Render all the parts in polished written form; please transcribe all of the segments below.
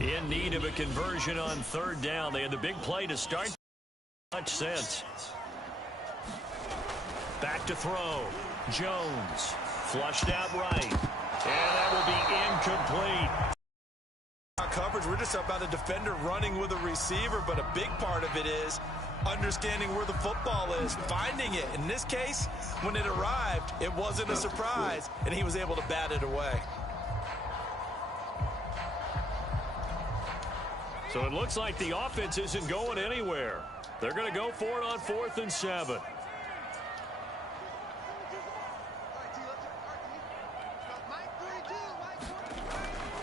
In need of a conversion on third down. They had the big play to start. Much sense. Back to throw. Jones. Flushed out right. And that will be incomplete. Our coverage, we're just about a defender running with a receiver, but a big part of it is understanding where the football is, finding it. In this case, when it arrived, it wasn't a surprise, and he was able to bat it away. So it looks like the offense isn't going anywhere. They're going to go for it on 4th and 7.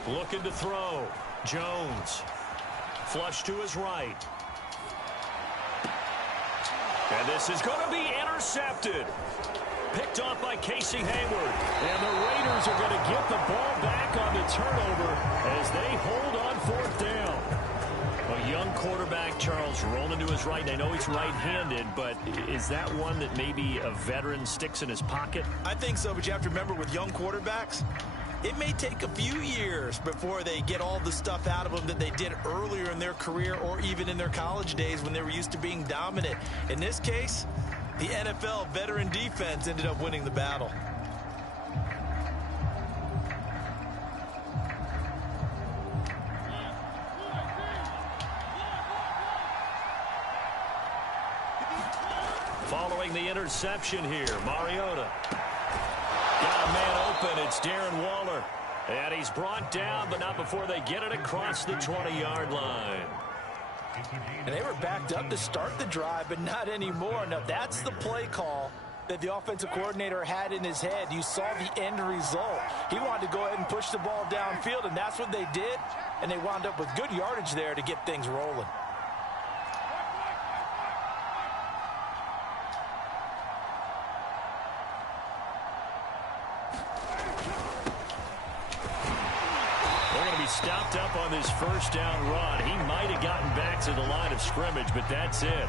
Looking to throw. Jones. Flush to his right. And this is going to be intercepted. Picked off by Casey Hayward. And the Raiders are going to get the ball back on the turnover as they hold on 4th down. A young quarterback, Charles, rolling to his right. I know he's right-handed, but is that one that maybe a veteran sticks in his pocket? I think so, but you have to remember with young quarterbacks, it may take a few years before they get all the stuff out of them that they did earlier in their career or even in their college days when they were used to being dominant. In this case, the NFL veteran defense ended up winning the battle. Following the interception here, Mariota. Got a man open. It's Darren Waller. And he's brought down, but not before they get it across the 20-yard line. And they were backed up to start the drive, but not anymore. Now, that's the play call that the offensive coordinator had in his head. You saw the end result. He wanted to go ahead and push the ball downfield, and that's what they did. And they wound up with good yardage there to get things rolling. Stopped up on this first down run. He might have gotten back to the line of scrimmage, but that's it.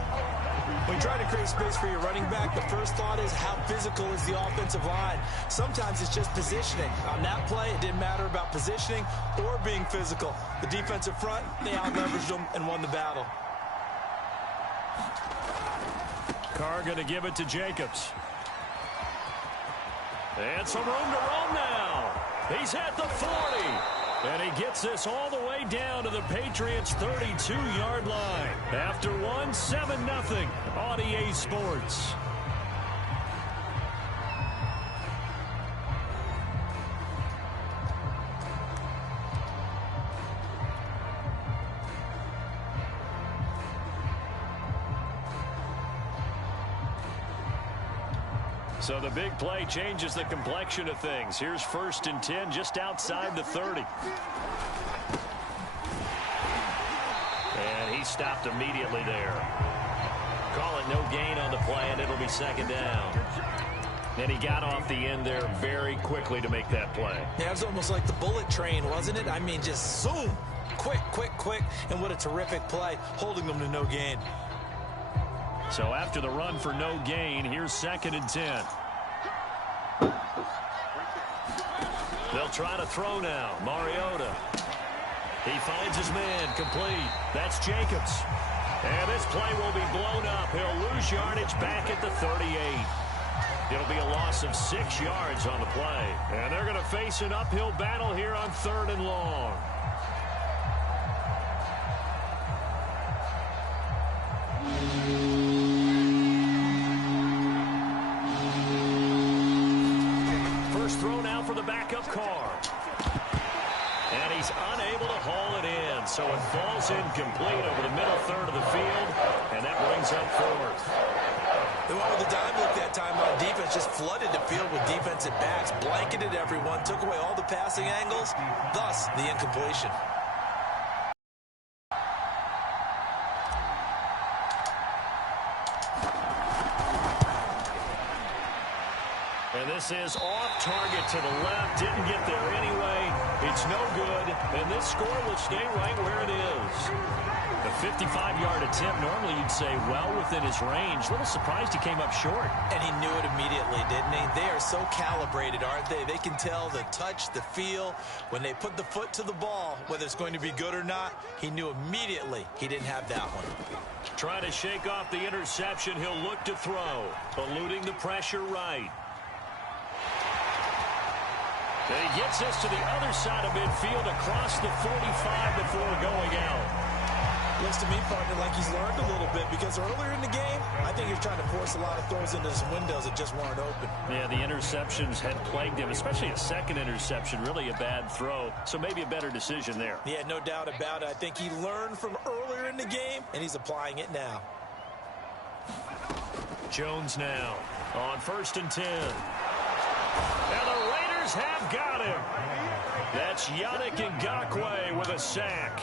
When you try to create space for your running back, the first thought is how physical is the offensive line. Sometimes it's just positioning. On that play, it didn't matter about positioning or being physical. The defensive front, they out-leveraged them and won the battle. Carr going to give it to Jacobs. And some room to run now. He's at the 40. And he gets this all the way down to the Patriots' 32-yard line. After one, 7-0 on EA Sports. So the big play changes the complexion of things. Here's 1st and 10 just outside the 30. And he stopped immediately there. Call it no gain on the play, and it'll be 2nd down. And he got off the end there very quickly to make that play. Yeah, it was almost like the bullet train, wasn't it? I mean, just zoom. Quick, quick, quick. And what a terrific play, holding them to no gain. So after the run for no gain, here's 2nd and 10. They'll try to throw now. Mariota. He finds his man, complete. That's Jacobs. And this play will be blown up. He'll lose yardage back at the 38. It'll be a loss of 6 yards on the play. And they're going to face an uphill battle here on 3rd and long. First throw now for the backup Carr. And he's unable to haul it in. So it falls incomplete over the middle third of the field. And that brings up 4th. They went with the dime look that time on defense, just flooded the field with defensive backs, blanketed everyone, took away all the passing angles, thus the incompletion. And this is off target to the left. Didn't get there anyway. It's no good, and this score will stay right where it is. A 55-yard attempt, normally you'd say well within his range. A little surprised he came up short. And he knew it immediately, didn't he? They are so calibrated, aren't they? They can tell the touch, the feel. When they put the foot to the ball, whether it's going to be good or not, he knew immediately he didn't have that one. Trying to shake off the interception, he'll look to throw. Eluding the pressure right. And he gets us to the other side of midfield across the 45 before going out. Looks to me, partner, like he's learned a little bit because earlier in the game, I think he was trying to force a lot of throws into some windows that just weren't open. Yeah, the interceptions had plagued him, especially a second interception, really a bad throw. So maybe a better decision there. Yeah, no doubt about it. I think he learned from earlier in the game, and he's applying it now. Jones now on 1st and 10. And the Raiders have got him. That's Yannick Ngakoue with a sack.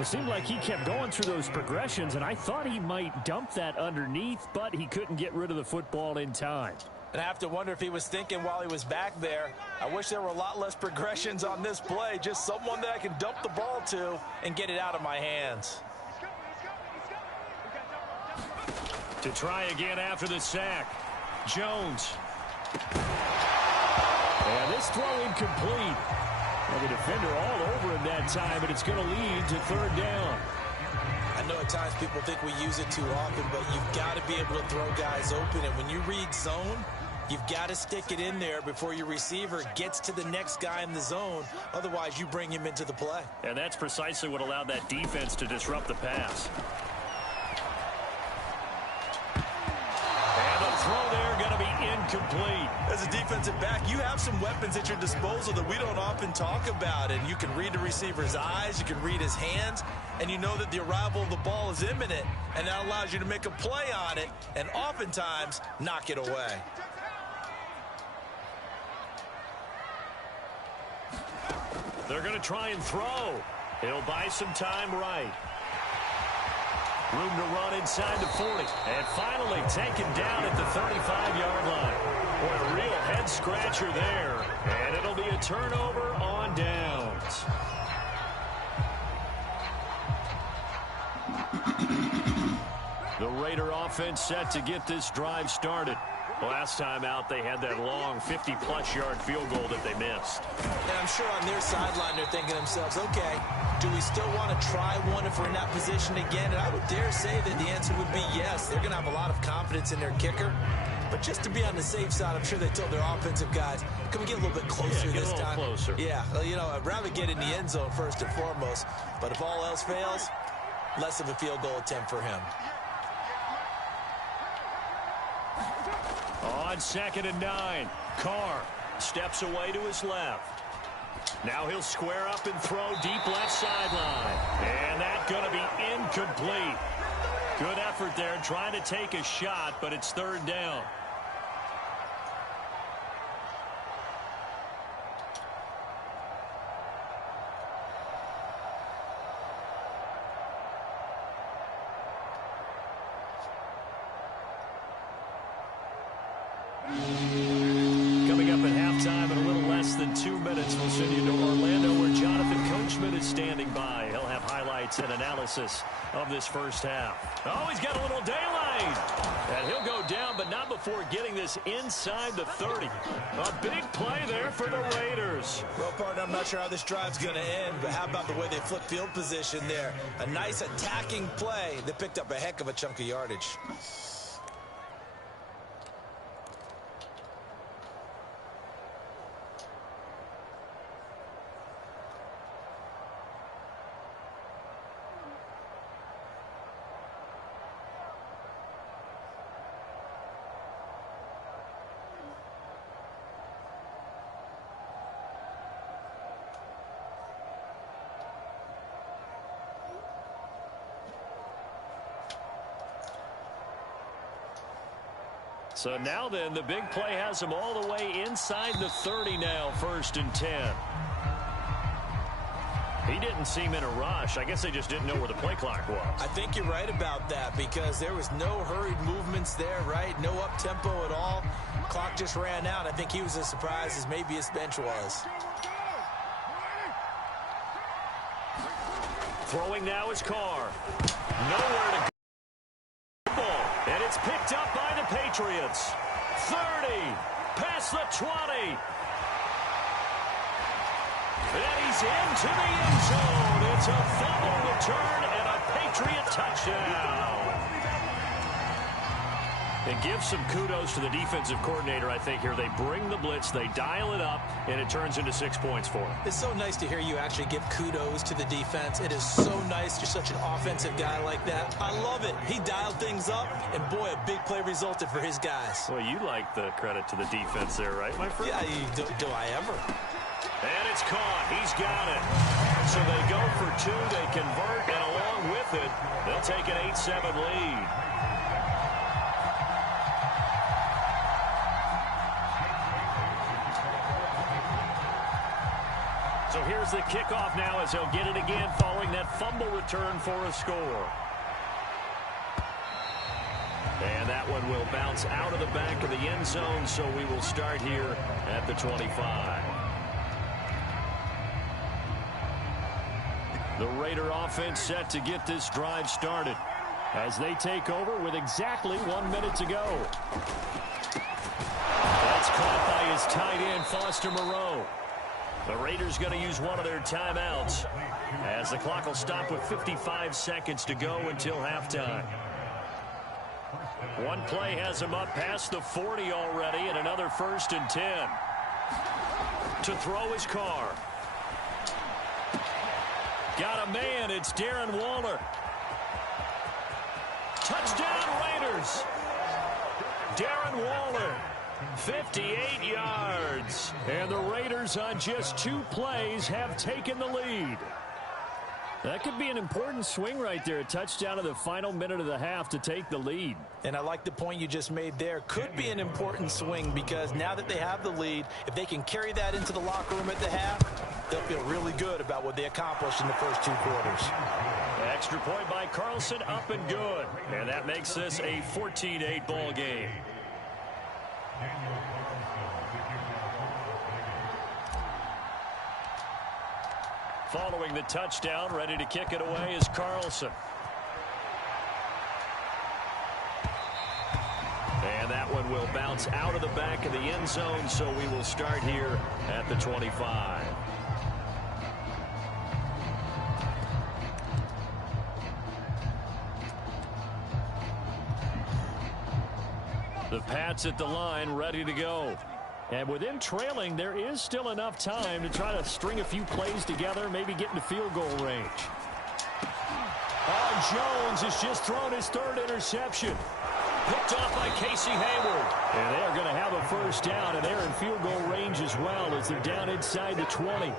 It seemed like he kept going through those progressions, and I thought he might dump that underneath, but he couldn't get rid of the football in time. And I have to wonder if he was thinking while he was back there, I wish there were a lot less progressions on this play, just someone that I can dump the ball to and get it out of my hands. To try again after the sack. Jones. And this throw incomplete. Well, the defender all over him that time, but it's going to lead to 3rd down. I know at times people think we use it too often, but you've got to be able to throw guys open. And when you read zone, you've got to stick it in there before your receiver gets to the next guy in the zone. Otherwise, you bring him into the play. And that's precisely what allowed that defense to disrupt the pass. And the throw there going to be incomplete. As a defensive back, you have some weapons at your disposal that we don't often talk about. And you can read the receiver's eyes, you can read his hands, and you know that the arrival of the ball is imminent. And that allows you to make a play on it and oftentimes knock it away. They're going to try and throw. He'll buy some time right. Room to run inside the 40. And finally taken down at the 35-yard line. Boy, a real head-scratcher there. And it'll be a turnover on downs. The Raider offense set to get this drive started. Last time out, they had that long 50-plus yard field goal that they missed. And I'm sure on their sideline, they're thinking to themselves, okay, do we still want to try one if we're in that position again? And I would dare say that the answer would be yes. They're going to have a lot of confidence in their kicker. But just to be on the safe side, I'm sure they told their offensive guys, can we get a little bit closer this time? Closer. Yeah, well, you know, I'd rather get in the end zone first and foremost. But if all else fails, less of a field goal attempt for him. On 2nd and 9, Carr steps away to his left. Now he'll square up and throw deep left sideline. And that's going to be incomplete. Good effort there trying to take a shot, but it's 3rd down. Coming up at halftime in a little less than 2 minutes, we'll send you to Orlando where Jonathan Coachman is standing by. He'll have highlights and analysis of this first half. Oh, he's got a little daylight. And he'll go down, but not before getting this inside the 30. A big play there for the Raiders. Well, partner, I'm not sure how this drive's going to end, but how about the way they flip field position there? A nice attacking play that picked up a heck of a chunk of yardage. So now then, the big play has him all the way inside the 30 now, 1st and 10. He didn't seem in a rush. I guess they just didn't know where the play clock was. I think you're right about that because there was no hurried movements there, right? No up-tempo at all. Clock just ran out. I think he was as surprised as maybe his bench was. Throwing now is Carr. Nowhere to go. And it's picked up by the Patriots. 30. Past the 20. And he's into the end zone. It's a fumble return and a Patriot touchdown. And give some kudos to the defensive coordinator, I think, here. They bring the blitz, they dial it up, and it turns into 6 points for them. It's so nice to hear you actually give kudos to the defense. It is so nice you're such an offensive guy like that. I love it. He dialed things up, and boy, a big play resulted for his guys. Well, you like the credit to the defense there, right, my friend? Yeah, do I ever? And it's caught. He's got it. So they go for 2. They convert, and along with it, they'll take an 8-7 lead. So here's the kickoff now as they'll get it again following that fumble return for a score. And that one will bounce out of the back of the end zone, so we will start here at the 25. The Raider offense set to get this drive started as they take over with exactly 1 minute to go. That's caught by his tight end, Foster Moreau. The Raiders going to use one of their timeouts as the clock will stop with 55 seconds to go until halftime. One play has him up past the 40 already, and another 1st and 10. To throw his Carr. Got a man. It's Darren Waller. Touchdown Raiders. Darren Waller. 58 yards. And the Raiders on just 2 plays have taken the lead. That could be an important swing right there. A touchdown in the final minute of the half to take the lead. And I like the point you just made there. Could be an important swing because now that they have the lead, if they can carry that into the locker room at the half, they'll feel really good about what they accomplished in the first 2 quarters. Extra point by Carlson, up and good. And that makes this a 14-8 ball game. Following the touchdown, ready to kick it away is Carlson. And that one will bounce out of the back of the end zone, so we will start here at the 25. The Pats at the line, ready to go. And with them trailing, there is still enough time to try to string a few plays together, maybe get into field goal range. Jones has just thrown his 3rd interception. Picked off by Casey Hayward. And they are going to have a 1st down, and they're in field goal range as well as they're down inside the 20.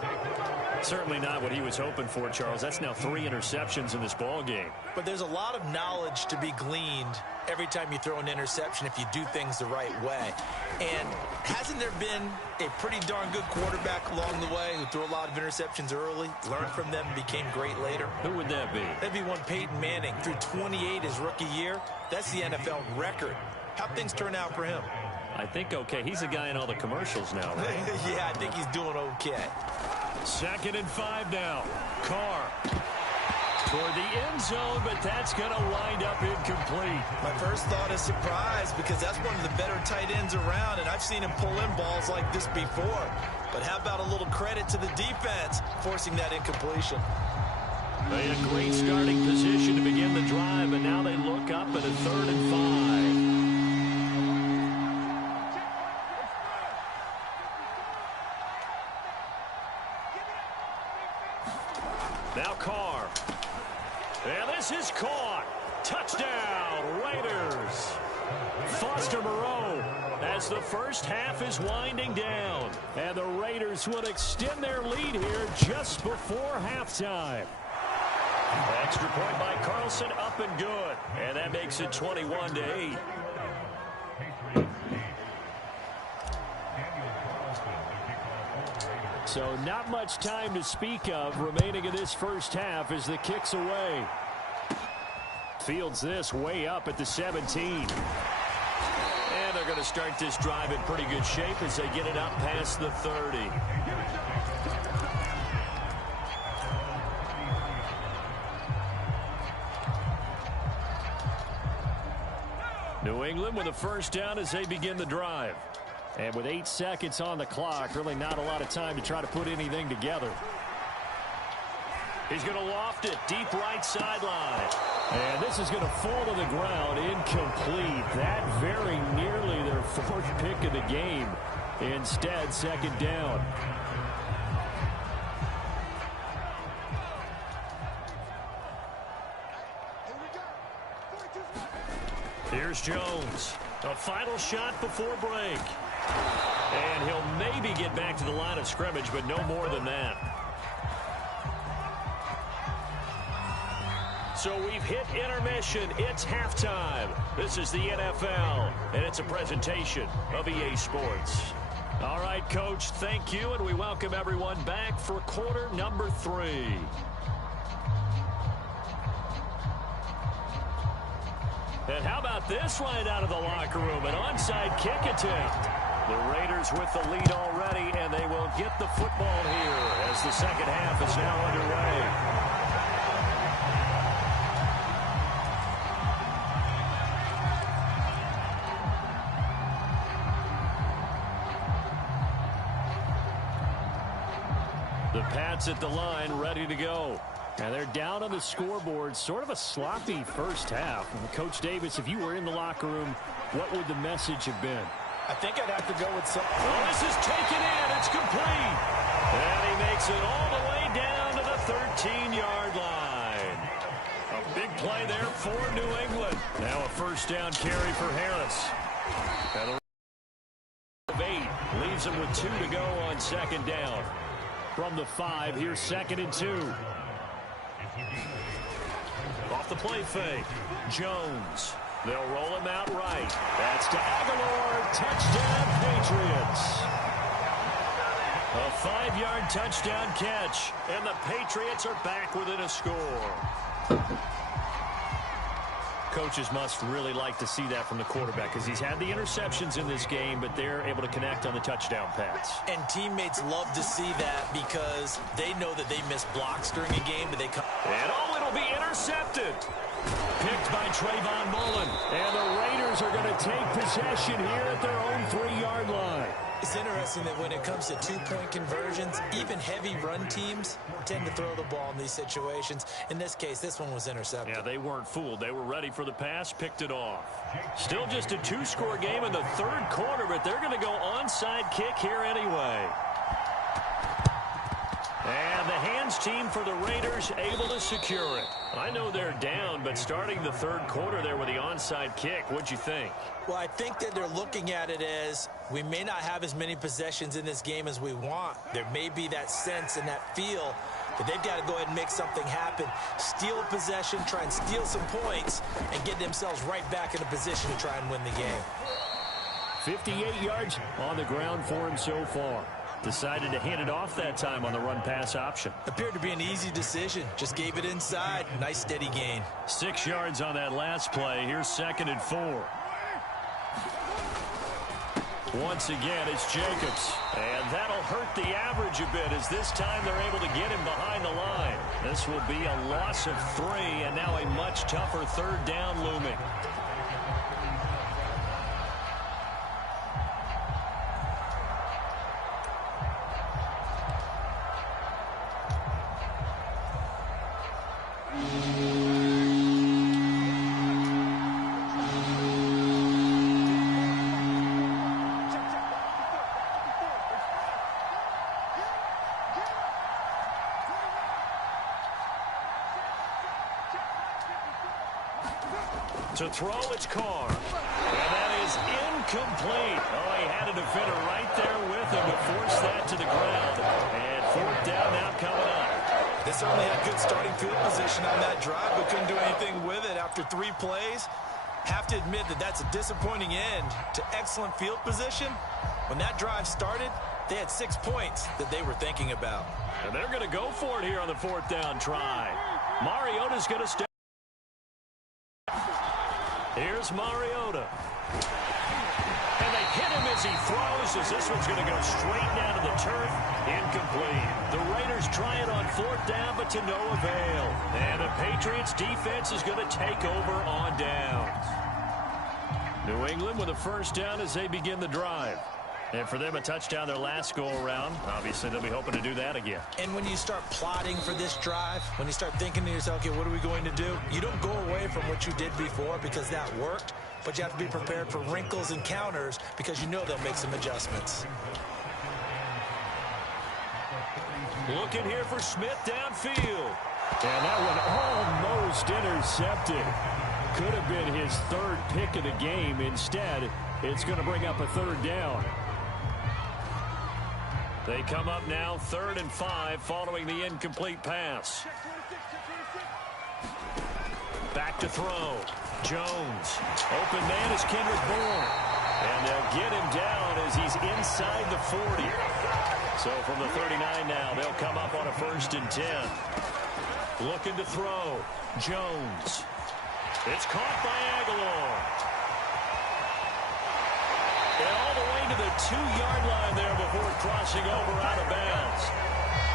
Certainly not what he was hoping for, Charles. That's now 3 interceptions in this ball game. But there's a lot of knowledge to be gleaned every time you throw an interception if you do things the right way. And hasn't there been a pretty darn good quarterback along the way who threw a lot of interceptions early, learned from them, and became great later? Who would that be? That'd be one Peyton Manning. Threw 28 his rookie year. That's the NFL record. How'd things turn out for him? I think okay. He's a guy in all the commercials now, right? Yeah, I think he's doing okay. 2nd and 5 now. Carr toward the end zone, but that's going to wind up incomplete. My first thought is surprise because that's one of the better tight ends around, and I've seen him pull in balls like this before. But how about a little credit to the defense forcing that incompletion? They had a great starting position to begin the drive, and now they look up at a 3rd and 5. Now Carr. And this is caught. Touchdown, Raiders. Foster Moreau as the first half is winding down. And the Raiders will extend their lead here just before halftime. Extra point by Carlson, up and good. And that makes it 21-8. So not much time to speak of remaining in this first half as the kick's away. Fields this way up at the 17. And they're going to start this drive in pretty good shape as they get it up past the 30. New England with a first down as they begin the drive. And with 8 seconds on the clock, really not a lot of time to try to put anything together. He's going to loft it deep right sideline. And this is going to fall to the ground incomplete. That very nearly their 4th pick of the game. Instead, second down. Here's Jones. A final shot before break. And he'll maybe get back to the line of scrimmage, but no more than that. So we've hit intermission. It's halftime. This is the NFL, and it's a presentation of EA Sports. All right, Coach, thank you, and we welcome everyone back for quarter number 3. And how about this right out of the locker room? An onside kick attempt. The Raiders with the lead already, and they will get the football here as the second half is now underway. The Pats at the line, ready to go. And they're down on the scoreboard. Sort of a sloppy first half. And Coach Davis, if you were in the locker room, what would the message have been? I think I'd have to go with some. Oh, this is taken in. It's complete. And he makes it all the way down to the 13-yard line. A big play there for New England. Now a first down carry for Harris. And the 8 leaves him with 2 to go on second down. From the 5, here's 2nd and 2. Off the play fake. Jones. They'll roll him out right. That's to Aguilar. Touchdown, Patriots. A 5-yard touchdown catch. And the Patriots are back within a score. Coaches must really like to see that from the quarterback because he's had the interceptions in this game, but they're able to connect on the touchdown pass. And teammates love to see that because they know that they miss blocks during a game, but they come. And it'll be intercepted. Picked by Trayvon Mullen. And the Raiders are going to take possession here at their own 3-yard line. It's interesting that when it comes to 2-point conversions, even heavy run teams tend to throw the ball in these situations. In this case, this one was intercepted. Yeah, they weren't fooled. They were ready for the pass, picked it off. Still just a 2-score game in the 3rd quarter, but they're going to go onside kick here anyway. And the hands team for the Raiders able to secure it. I know they're down, but starting the 3rd quarter there with the onside kick, what'd you think? Well, I think that they're looking at it as we may not have as many possessions in this game as we want. There may be that sense and that feel that they've got to go ahead and make something happen. Steal possession, try and steal some points, and get themselves right back in a position to try and win the game. 58 yards on the ground for him so far. Decided to hand it off that time on the run-pass option. Appeared to be an easy decision. Just gave it inside. Nice steady gain. 6 yards on that last play. Here's 2nd and 4. Once again, it's Jacobs. And that'll hurt the average a bit as this time they're able to get him behind the line. This will be a loss of 3, and now a much tougher 3rd down looming. To throw, it's Carr. And that is incomplete. Oh, he had a defender right there with him to force that to the ground. And 4th down now coming up. They certainly had good starting field position on that drive, but couldn't do anything with it after 3 plays. Have to admit that that's a disappointing end to excellent field position. When that drive started, they had 6 points that they were thinking about. And they're going to go for it here on the 4th down try. Mariota's going to stay. Here's Mariota. And they hit him as he throws, as this one's going to go straight down to the turf. Incomplete. The Raiders try it on 4th down, but to no avail. And the Patriots defense is going to take over on downs. New England with a first down as they begin the drive. And for them, a touchdown their last go-around. Obviously, they'll be hoping to do that again. And when you start plotting for this drive, when you start thinking to yourself, okay, what are we going to do? You don't go away from what you did before because that worked, but you have to be prepared for wrinkles and counters because you know they'll make some adjustments. Looking here for Smith downfield. And that one almost intercepted. Could have been his third pick of the game. Instead, it's going to bring up a third down. They come up now 3rd and 5 following the incomplete pass. Back to throw. Jones. Open man is Kendrick Bourne. And they'll get him down as he's inside the 40. So from the 39 now, they'll come up on a 1st and 10. Looking to throw. Jones. It's caught by Aguilar. And all the way to the 2-yard line there before crossing over out of bounds.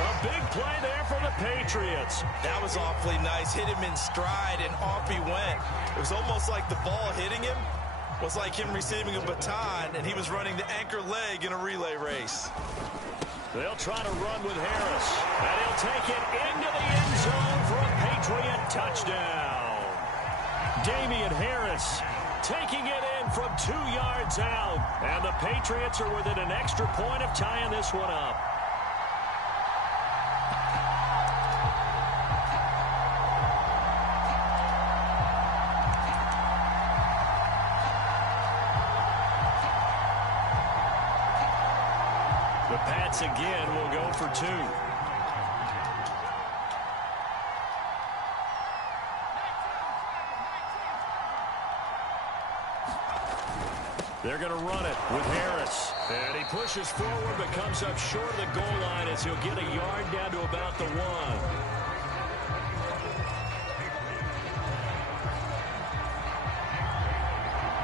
A big play there for the Patriots. That was awfully nice. Hit him in stride, and off he went. It was almost like the ball hitting him was like him receiving a baton, and he was running the anchor leg in a relay race. They'll try to run with Harris. And he'll take it into the end zone for a Patriot touchdown. Damian Harris taking it in from 2 yards out. And the Patriots are within an extra point of tying this one up. The Pats again will go for 2. They're going to run it with Harris. And he pushes forward but comes up short of the goal line as he'll get a yard down to about the 1.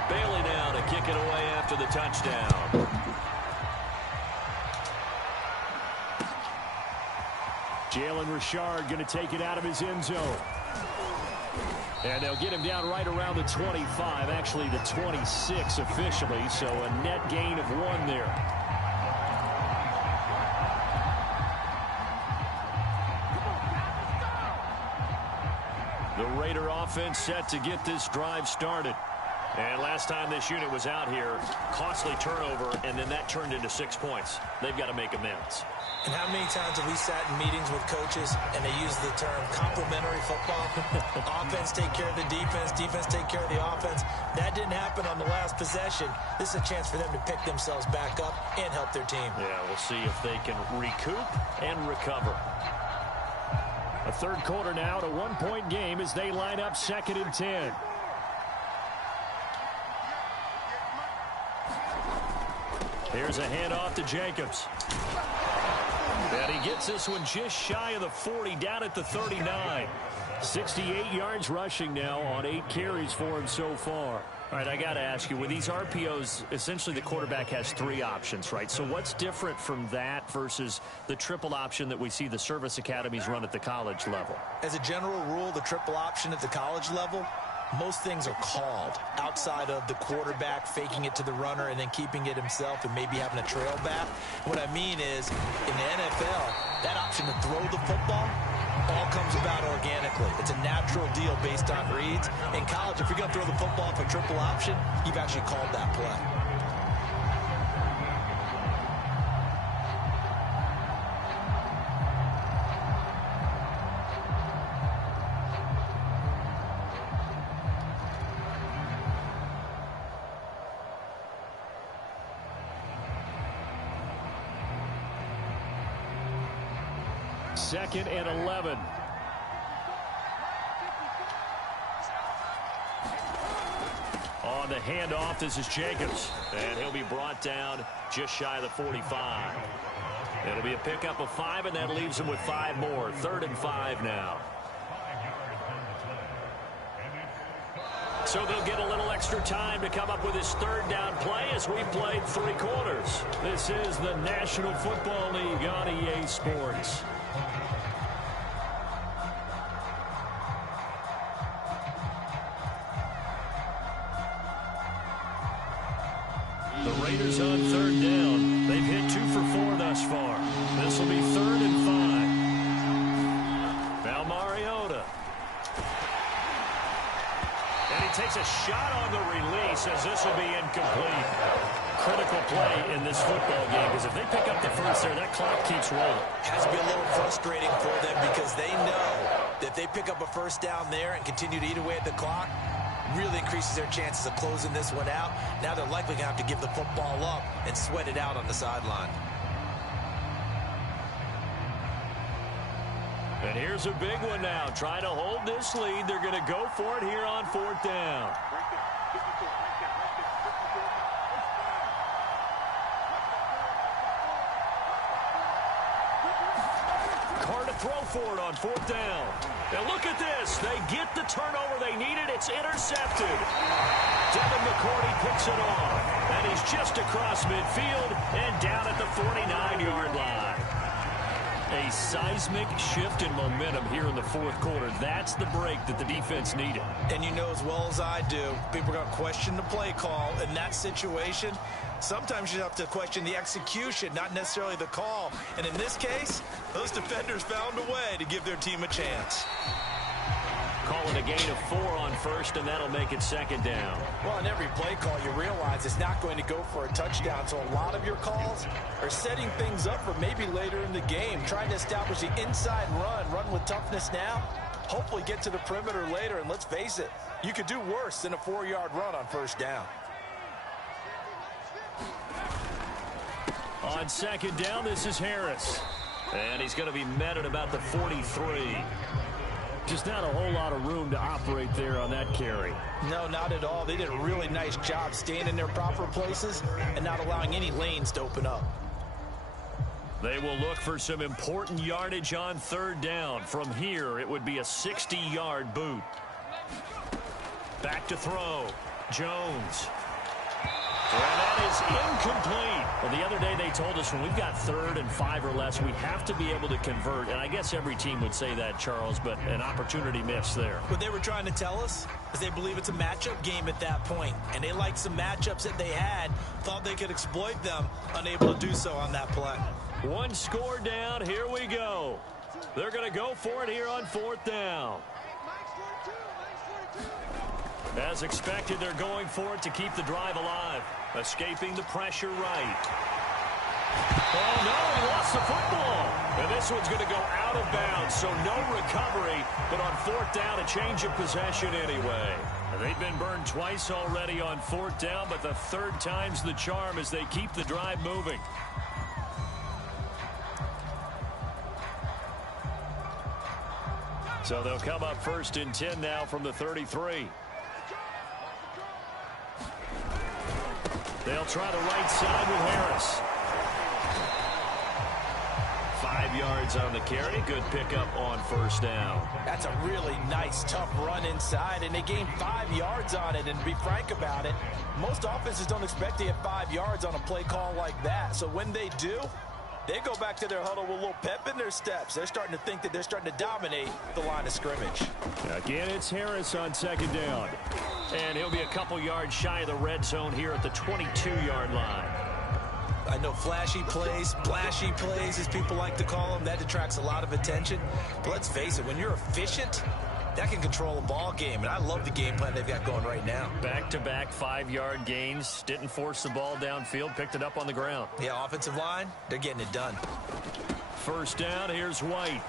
Bailey now to kick it away after the touchdown. Jalen Richard going to take it out of his end zone. And they'll get him down right around the 25, actually the 26 officially, so a net gain of 1 there. The Raider offense set to get this drive started. And last time this unit was out here, costly turnover, and then that turned into 6 points. They've got to make amends. And how many times have we sat in meetings with coaches and they use the term complementary football? Offense take care of the defense, defense take care of the offense. That didn't happen on the last possession. This is a chance for them to pick themselves back up and help their team. Yeah, we'll see if they can recoup and recover. A third quarter now, to 1-point game as they line up 2nd and 10. Here's a handoff to Jacobs. And he gets this one just shy of the 40, down at the 39. 68 yards rushing now on 8 carries for him so far. All right, I got to ask you, with these RPOs, essentially the quarterback has 3 options, right? So what's different from that versus the triple option that we see the service academies run at the college level? As a general rule, the triple option at the college level, most things are called outside of the quarterback faking it to the runner and then keeping it himself and maybe having a trail back. What I mean is, in the NFL, that option to throw the football all comes about organically. It's a natural deal based on reads. In college, if you're going to throw the football for triple option, you've actually called that play. Second and 11. On the handoff, this is Jacobs. And he'll be brought down just shy of the 45. It'll be a pickup of 5, and that leaves him with 5 more. 3rd and 5 now. So they'll get a little extra time to come up with his 3rd down play as we played 3 quarters. This is the National Football League on EA Sports. Raiders on third down. They've hit 2 for 4 thus far. This will be 3rd and 5. Now Mariota. And he takes a shot on the release as this will be incomplete. Critical play in this football game because if they pick up the first there, that clock keeps rolling. Has to be a little frustrating for them because they know that if they pick up a first down there and continue to eat away at the clock, really increases their chances of closing this one out. Now they're likely going to have to give the football up and sweat it out on the sideline. And here's a big one now. Trying to hold this lead. They're going to go for it here on 4th down. Carr to throw for it on 4th down. Now look at this. They get the turnover they needed. It's intercepted. Devin McCourty picks it off. And he's just across midfield and down at the 49-yard line. A seismic shift in momentum here in the 4th quarter. That's the break that the defense needed. And you know as well as I do, people are going to question the play call in that situation. Sometimes you have to question the execution, not necessarily the call. And in this case, those defenders found a way to give their team a chance. Call it a gain of 4 on 1st, and that'll make it 2nd down. Well, in every play call, you realize it's not going to go for a touchdown. So a lot of your calls are setting things up for maybe later in the game, trying to establish the inside run with toughness now, hopefully get to the perimeter later. And let's face it, you could do worse than a 4-yard run on 1st down. On 2nd down, this is Harris. And he's going to be met at about the 43. Just not a whole lot of room to operate there on that carry. No, not at all. They did a really nice job staying in their proper places and not allowing any lanes to open up. They will look for some important yardage on 3rd down. From here, it would be a 60-yard boot. Back to throw. Jones. And that is incomplete. Well, the other day they told us when we've got 3rd and 5 or less, we have to be able to convert. And I guess every team would say that, Charles, but an opportunity missed there. What they were trying to tell us is they believe it's a matchup game at that point. And they liked some matchups that they had, thought they could exploit them, unable to do so on that play. 1 score down. Here we go. They're going to go for it here on 4th down. As expected, they're going for it to keep the drive alive. Escaping the pressure right. Oh, no, he lost the football. And this one's going to go out of bounds, so no recovery. But on 4th down, a change of possession anyway. They've been burned twice already on 4th down, but the 3rd time's the charm as they keep the drive moving. So they'll come up 1st and 10 now from the 33. They'll try the right side with Harris. 5 yards on the carry. Good pickup on 1st down. That's a really nice, tough run inside, and they gained 5 yards on it. And to be frank about it, most offenses don't expect to get 5 yards on a play call like that. So when they do, they go back to their huddle with a little pep in their steps. They're starting to think that they're starting to dominate the line of scrimmage. Again, it's Harris on 2nd down. And he'll be a couple yards shy of the red zone here at the 22-yard line. I know flashy plays, splashy plays, as people like to call them, that attracts a lot of attention. But let's face it, when you're efficient, that can control a ball game. And I love the game plan they've got going right now. Back-to-back 5-yard gains. Didn't force the ball downfield. Picked it up on the ground. Yeah, offensive line, they're getting it done. 1st down, here's White.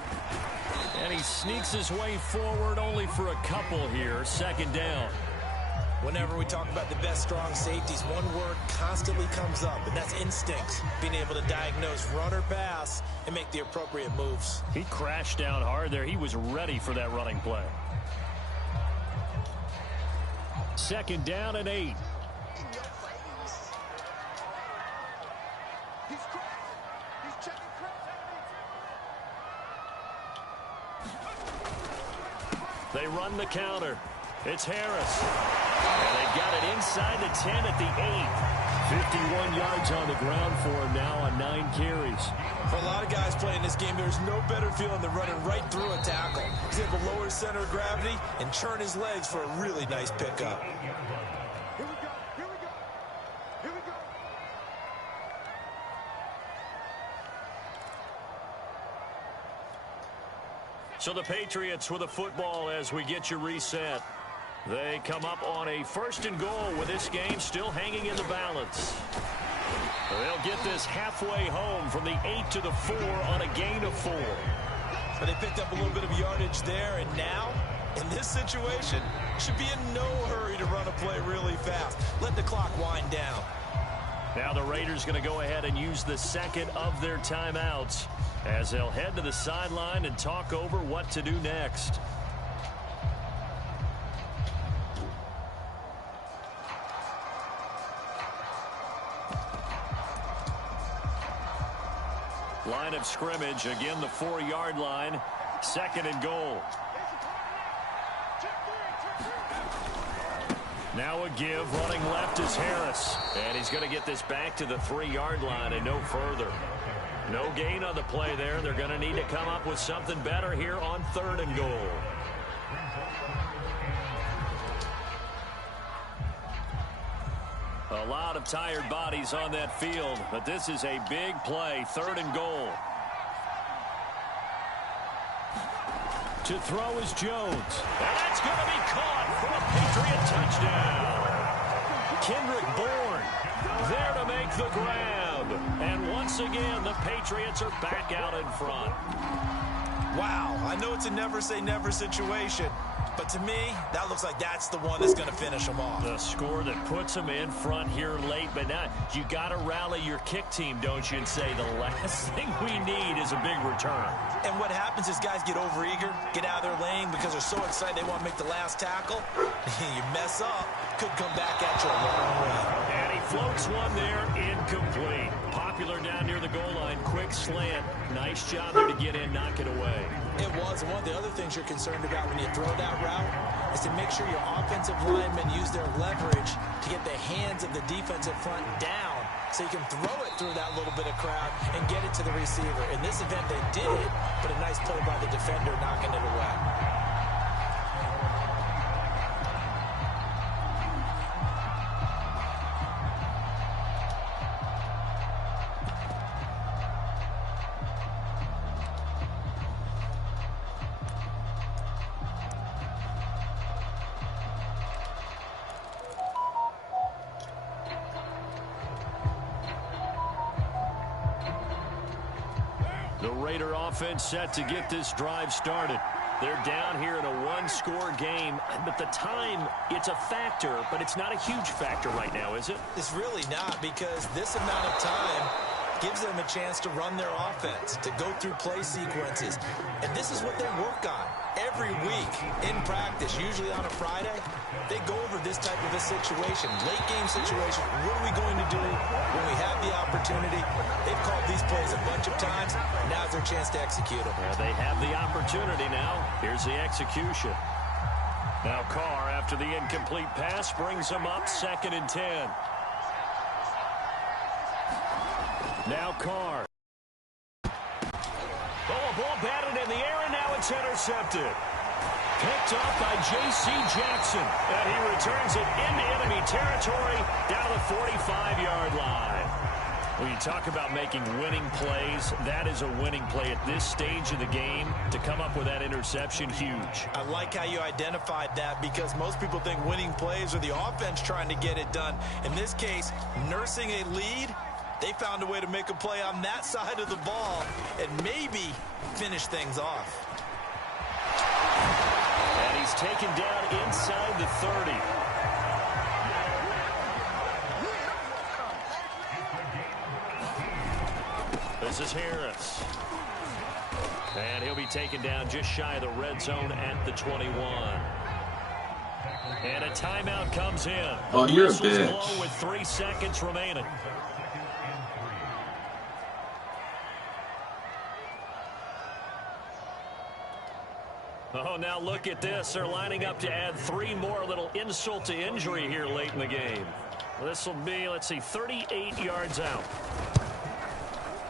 And he sneaks his way forward only for a couple here. 2nd down. Whenever we talk about the best strong safeties, one word constantly comes up, and that's instinct. Being able to diagnose run or pass and make the appropriate moves. He crashed down hard there. He was ready for that running play. 2nd down and 8. They run the counter. It's Harris. And they got it inside the 10 at the 8. 51 yards on the ground for him now on 9 carries. For a lot of guys playing this game, there's no better feeling than running right through a tackle. He's able to lower his center of gravity and turn his legs for a really nice pickup. So the Patriots with a football as we get you reset. They come up on a 1st and goal with this game still hanging in the balance. They'll get this halfway home from the 8 to the 4 on a gain of 4. But they picked up a little bit of yardage there, and now, in this situation, should be in no hurry to run a play really fast. Let the clock wind down. Now the Raiders going to go ahead and use the second of their timeouts as they'll head to the sideline and talk over what to do next. Line of scrimmage, again the 4-yard line, 2nd and goal. Now a give, running left is Harris. And he's going to get this back to the 3-yard line and no further. No gain on the play there. They're going to need to come up with something better here on 3rd and goal. A lot of tired bodies on that field, but this is a big play, 3rd and goal. To throw is Jones. And that's going to be caught for a Patriot touchdown. Kendrick Bourne there to make the grab. And once again, the Patriots are back out in front. Wow, I know it's a never-say-never situation, but to me, that looks like that's the one that's going to finish them off. The score that puts them in front here late, but now you got to rally your kick team, don't you, and say the last thing we need is a big return. And what happens is guys get overeager, get out of their lane because they're so excited they want to make the last tackle. You mess up, could come back at you a long way. And he floats one there, incomplete. Popular down near the goal line, quick slant. Nice job there to get in, knock it away. It was. One of the other things you're concerned about when you throw that route is to make sure your offensive linemen use their leverage to get the hands of the defensive front down so you can throw it through that little bit of crowd and get it to the receiver. In this event, they did, but a nice play by the defender knocking it away. The Raider offense set to get this drive started. They're down here in a one-score game, but the time, it's a factor, but it's not a huge factor right now, is it? It's really not, because this amount of time gives them a chance to run their offense, to go through play sequences. And this is what they work on every week in practice, usually on a Friday. They go over this type of a situation, late game situation. What are we going to do when we have the opportunity? They've called these plays a bunch of times. Now's their chance to execute them. Well, they have the opportunity now. Here's the execution. Now Carr, after the incomplete pass, brings them up 2nd and 10. Now Carr. Oh, a ball batted in the air, and now it's intercepted. Picked up by J.C. Jackson, and he returns it into enemy territory down the 45-yard line. When you talk about making winning plays, that is a winning play at this stage of the game. To come up with that interception, huge. I like how you identified that, because most people think winning plays are the offense trying to get it done. In this case, nursing a lead, they found a way to make a play on that side of the ball and maybe finish things off. And he's taken down inside the 30. This is Harris. And he'll be taken down just shy of the red zone at the 21. And a timeout comes in. Oh, you're a bitch. With 3 seconds remaining. Oh, now look at this. They're lining up to add 3 more, little insult to injury here late in the game. This will be, let's see, 38 yards out.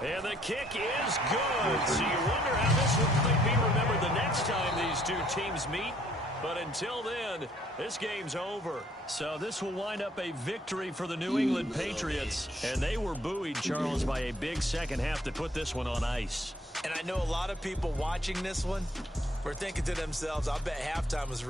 And the kick is good. So you wonder how this one might be remembered the next time these two teams meet. But until then, this game's over. So this will wind up a victory for the New England Patriots. And they were buoyed, Charles, by a big second half to put this one on ice. And I know a lot of people watching this one were thinking to themselves, I bet halftime was